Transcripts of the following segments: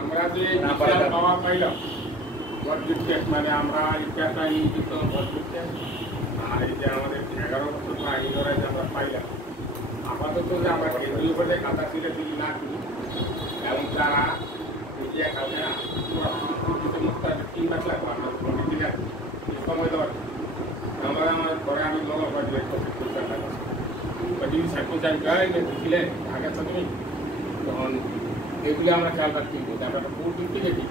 আমরা যে পাওয়া পাইলাম মানে আমরা ইতিহাসটা নিয়োজিত ভরপুরছে আর এই যে আমাদের 11 বছর আইন লড়াই যে আমরা পাইলাম আপাতত যে আমরা কেন্দ্রীয় পর্যায়ে খাতা তুলে তুলি না করি এবং যারা তিন মাস লাগবে আমরা সময় দেওয়ার আমরা আমার ঘরে আমি লগা পাঠিয়ে যদি সাইকেল ছিলেন আগে তুমি তখন এগুলি আমরা খেয়াল রাখছি আমরা একটা পুরো দিক থেকে দিই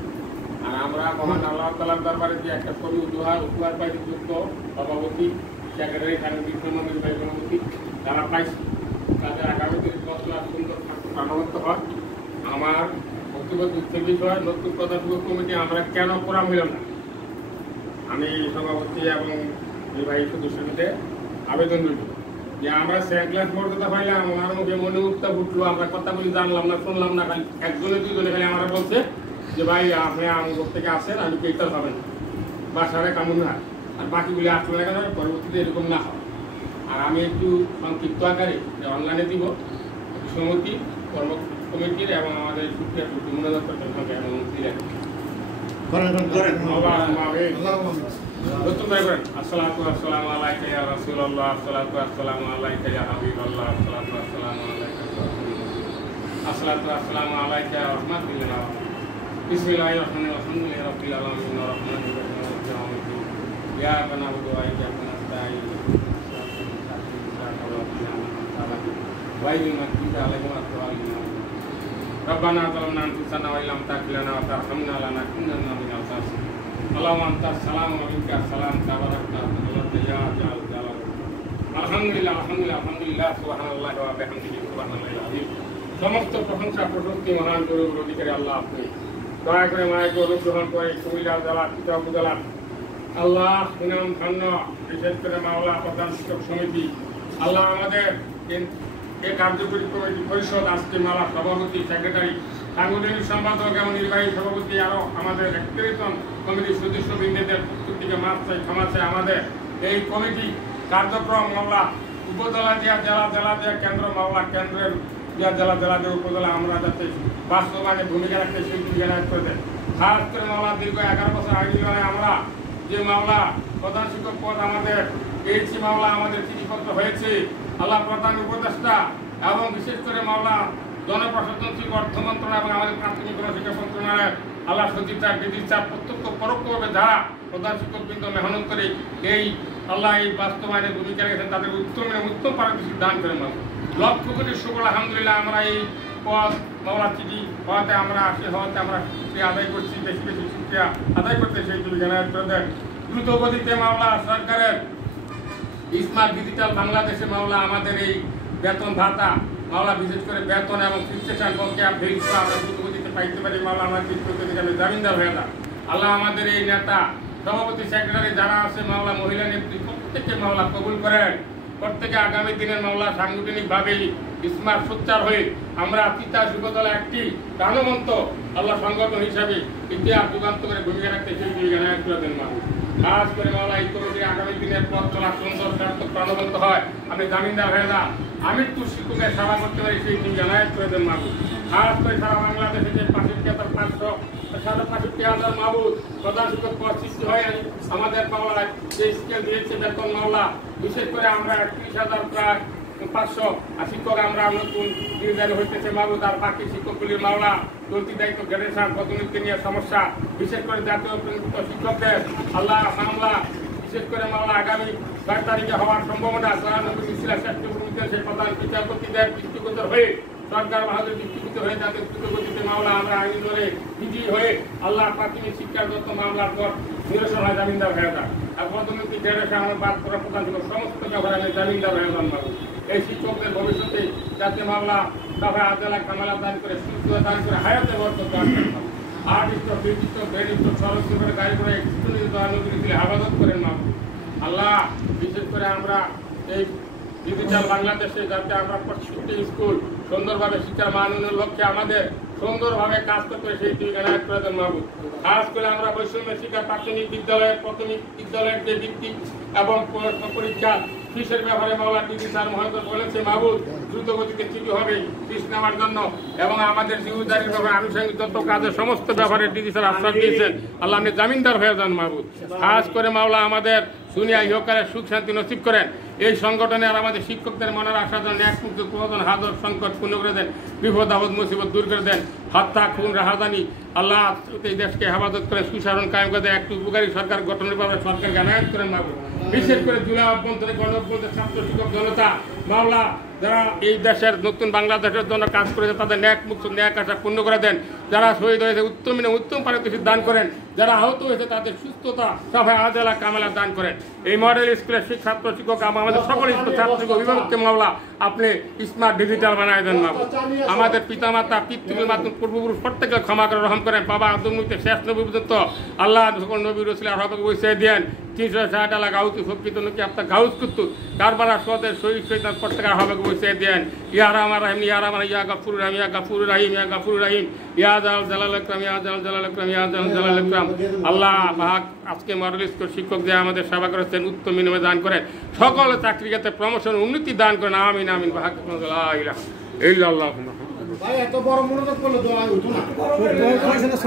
আর আমরা মহান আল্লাহ তাআলার দরবারে যে একটা কবি উপহার পাই যুক্ত সভাপতি সেক্রেটারি খালেদ সভাপতি তারা পাইছি তাদের আগামী দিনে 10 লাখ সুন্দর প্রাণবন্ত হয় আমার বক্তব্য দুঃখের বিষয় নতুন পদার্থ কমিটি আমরা কেন করা হইলাম না আমি সভাপতি এবং নির্বাহী সদস্যদের আবেদন করব যে আমরা সেকেন্ড মর্যাদা পাইলাম আমার মুখে মনে উঠতে উঠলো আমরা কথাগুলি জানলাম না শুনলাম না খালি একজনে দুজনে খালি আমরা বলছে যে ভাই আপনি আমগর থেকে আসেন আমি কেকটা পাবেন বাসারে কামুন না আর বাকিগুলি আসলে না কেন পরবর্তীতে এরকম না হয় আর আমি একটু সংক্ষিপ্ত আকারে অনলাইনে দিব সমিতি কর্ম কমিটির এবং আমাদের সুপ্রিয়া মনোনয়ন সংখ্যা এবং আসসালাতু আসসালামু আলাইকা ইয়া রাসূলুল্লাহ আসসালাতু আসসালামু আলাইকা ইয়া হাবিবাল্লাহ আসসালাতু আসসালামু আলাইকা আসসালাতু আসসালামু আলাইকা ইয়া রাহমাতুল্লাহ বিসমিল্লাহির রহমানির রহিম আলহামদুলিল্লাহি রাব্বিল আলামিন ওয়া রাহমানির রহিম মালিকি ইয়াউমিদ্দিন ইyyaka na'budu wa iyyaka nasta'in ghayril maghdubi 'alaihim waladdallin ربنا ظلمنا أنفسنا وإن لم تغفر لنا وترحمنا لنكونن من الخاسرين اللهم أنت السلام ومنك السلام تباركت يا ذا الجلال আলহামদুলিল্লাহ আলহামদুলিল্লাহ আলহামদুলিল্লাহ সুবহানাল্লাহি ওয়া বিহামদিহি সুবহানাল্লাহিল আযীম সমস্ত প্রশংসা প্রশস্তি মহান দরুদ অধিকারী আল্লাহ আপনি দয়া করে মায়াকে অনুগ্রহণ করে কুমিল্লা জেলা চিত্রা উপজেলা আল্লাহ সুনাম ধন্য বিশেষ করে মাওলা প্রধান শিক্ষক সমিতি আল্লাহ আমাদের এই কার্যকরী কমিটি পরিষদ আজকে মালা সভাপতি সেক্রেটারি সাংগঠনিক সম্পাদক এবং নির্বাহী সভাপতি আরও আমাদের একত্রিতন কমিটির সদস্যবৃন্দদের প্রত্যেকটিকে মাপ চাই ক্ষমা চাই আমাদের এই কমিটি কার্যক্রম মামলা উপজেলা দিয়া জেলা দিয়া কেন্দ্র মামলা কেন্দ্রের দিয়া জেলা দিয়া উপজেলা আমরা যাতে বাস্তবায়নে ভূমিকা রাখতে সেই ভূমিকা করে দেয় খাস করে মামলা দীর্ঘ 11 বছর আগে আমরা যে মামলা প্রধান শিক্ষক পদ আমাদের পেয়েছি মামলা আমাদের চিঠিপত্র হয়েছে আল্লাহ প্রধান উপদেষ্টা এবং বিশেষ করে মামলা জনপ্রশাসন অর্থ মন্ত্রণালয় এবং আমাদের প্রাথমিক শিক্ষা মন্ত্রণালয় আল্লাহ সচিব চাপ বিধির চাপ প্রত্যক্ষ পরোক্ষভাবে যারা প্রধান শিক্ষকবৃন্দ মেহনত করে এই আল্লাহ এই বাস্তবায়নে ভূমিকা রেখেছেন তাদের উত্তম পারদর্শী দান করেন লক্ষ কোটি শুকর আলহামদুলিল্লাহ আমরা এই পদ মামলা চিঠি হওয়াতে আমরা আসে হওয়াতে আমরা আদায় করছি বেশি বেশি শিক্ষা আদায় করতে সেই জেনারেটরদের দ্রুত গতিতে মামলা সরকারের স্মার্ট ডিজিটাল বাংলাদেশে মামলা আমাদের এই বেতন ভাতা মামলা বিশেষ করে বেতন এবং ফিক্সেশন বকেয়া ফিক্স আমরা দ্রুতগতিতে পাইতে পারি মামলা আমরা ঠিক করতে গেলে জামিনদার হয়ে যায় আল্লাহ আমাদের এই নেতা সভাপতি সেক্রেটারি যারা আছে মামলা মহিলা নেত্রী প্রত্যেককে মামলা কবুল করেন প্রত্যেকে আগামী দিনের মামলা সাংগঠনিকভাবেই স্মার্ট সোচ্চার হয়ে আমরা তিতাস উপজেলা একটি প্রাণবন্ত আল্লাহ সংগঠন হিসাবে ইতিহাস যুগান্ত করে ভূমিকা রাখতে সেই ভূমিকা নেয় দেন মানুষ খাস করে মামলা এই কমিটি আগামী দিনের পথ চলা সুন্দর সার্থক প্রাণবন্ত হয় আপনি জামিনদার হয়ে যান আমি তো শিক্ষকের সেবা করতে পারি সেই ভূমিকা নেয় দেন মানুষ খাস করে সারা বাংলাদেশে যে 65,000 মাহবুব প্রধান শিক্ষক পদ সৃষ্টি হয় আমাদের মামলায় যে স্কেল দিয়েছে বেতন মামলা বিশেষ করে আমরা 31,000 প্রায় 500 শিক্ষক আমরা নতুন নির্ধারিত হইতেছে মাহবুব আর বাকি শিক্ষকগুলির মামলা চলতি দায়িত্ব গ্রেডেশন পদোন্নতি নিয়ে সমস্যা বিশেষ করে জাতীয় শিক্ষকদের আল্লাহ মামলা বিশেষ করে মামলা আগামী 6 তারিখে হওয়ার সম্ভাবনা সেই প্রধান বিচারপতিদের দৃষ্টিগোচর হয়ে সরকার বাহাদুর দৃষ্টিগত হয়ে যাদের দ্রুতগতিতে মামলা আমরা আইন ধরে বিজয়ী হয়ে আল্লাহ প্রাথমিক শিক্ষার যত মামলার পর নিরসন হয় জামিনদার হয়ে যায় আর পদোন্নতি গ্রেডেশন আমার বাদ করা প্রধান শিক্ষক সমস্ত ব্যাপারে আমি জামিনদার হয়ে যান এই শিক্ষকদের ভবিষ্যতে যাতে মামলা দফা আদালা কামালা দান করে সুস্থ দান করে হায়াতে বর্তমান আর্টিস্ট বিশিষ্ট গ্রেডিস্ট সরস্ব করে গাড়ি করে হেফাজত করেন মামলা আল্লাহ বিশেষ করে আমরা এই ডিজিটাল বাংলাদেশে যাতে আমরা প্রত্যেকটি স্কুল সুন্দরভাবে শিক্ষার মান উন্নয়নের লক্ষ্যে আমাদের সুন্দরভাবে কাজ করতে সেই দুই গানের প্রয়োজন মাহবুব খাস করে আমরা বৈষম্য শিক্ষা প্রাথমিক বিদ্যালয়ের যে ভিত্তিক এবং পরীক্ষা ফিসের ব্যাপারে মাওলা ডিজি স্যার মহোদয় বলেছে মাহবুব দ্রুত গতিতে চিঠি হবে ফিস নেওয়ার জন্য এবং আমাদের জিম্মেদারির ব্যাপারে আনুষঙ্গিক যত কাজের সমস্ত ব্যাপারে ডিজি স্যার আশ্বাস দিয়েছেন আল্লাহ আপনি জামিনদার হয়ে যান মাহবুব খাস করে মাওলা আমাদের দুনিয়া ইহকালের সুখ শান্তি নসিব করেন এই সংগঠনে আর আমাদের শিক্ষকদের মনের আশা যেন একমুক্ত প্রয়োজন হাজর সংকট পূর্ণ করে দেন বিপদ আপদ মুসিবত দূর করে দেন হত্যা খুন রাহাজানি আল্লাহ এই দেশকে হেফাজত করেন সুশাসন কায়েম করে দেন একটু উপকারী সরকার গঠনের ব্যাপারে সরকারকে আনায়ত করেন মাহবুব বিশেষ করে জুলাই অভ্যন্তরে গণ অভ্যন্তরে ছাত্র শিক্ষক জনতা মাওলা যারা এই দেশের নতুন বাংলাদেশের জন্য কাজ করেছে তাদের ন্যাক মুক্ত ন্যাক আশা পূর্ণ করে দেন যারা শহীদ হয়েছে উত্তম পারিতোষিক দান করেন যারা আহত হয়েছে তাদের সুস্থতা সবাই আজেলা কামেলা দান করেন এই মডেল স্কুলের ছাত্র শিক্ষক আমাদের সকল ছাত্র অভিভাবককে মাওলা আপনি স্মার্ট ডিজিটাল বানায় দেন মাহবুব আমাদের পিতামাতা পিতৃ মাতুন পূর্বপুরুষ প্রত্যেকে ক্ষমা করে রহম করেন বাবা আব্দুল মুক্তি শেষ নবী পর্যন্ত আল্লাহ সকল নবী রসুলের হককে বসিয়ে দেন 360 টাকা গাউতি ফকিত নাকি আপনার গাউজ করতো কারবারা সদের শহীদ শহীদ প্রত্যেকের হককে বসিয়ে দেন ইয়া রাহমান রাহিম ইয়া রাহমান ইয়া গাফুর রাহিম ইয়া গাফুর রাহিম ইয়া গাফুর রাহিম ইয়া জালাল আকরাম ইয়া জালাল আকরাম ইয়া জালাল আকরাম আল্লাহ পাক আজকে মডেল স্কুল শিক্ষক যে আমাদের সেবা করেছেন উত্তম বিনিময় দান করেন সকল চাকরিতে প্রমোশন উন্নতি দান করেন আমিন আমিন পাক লা ইলাহা ইল্লাল্লাহ ভাই এত বড় মনোযোগ করলে দোয়া হইতো না